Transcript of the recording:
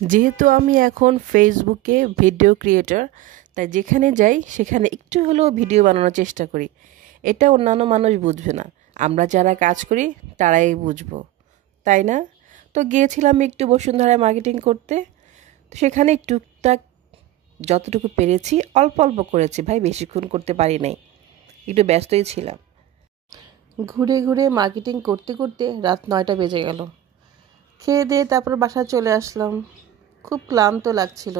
যেহেতু আমি এখন ফেসবুকে ভিডিও ক্রিয়েটর, তাই যেখানে যাই সেখানে একটু হলেও ভিডিও বানানোর চেষ্টা করি। এটা অন্যান্য মানুষ বুঝবে না, আমরা যারা কাজ করি তারাই বুঝবো, তাই না? তো গিয়েছিলাম একটু বসুন্ধরায় মার্কেটিং করতে। তো সেখানে টুকটাক যতটুকু পেরেছি অল্প অল্প করেছি ভাই, বেশিক্ষণ করতে পারি নাই, একটু ব্যস্তই ছিলাম। ঘুরে ঘুরে মার্কেটিং করতে করতে রাত 9টা বেজে গেল। খেয়ে দিয়ে তারপর বাসায় চলে আসলাম, খুব ক্লান্ত লাগছিল।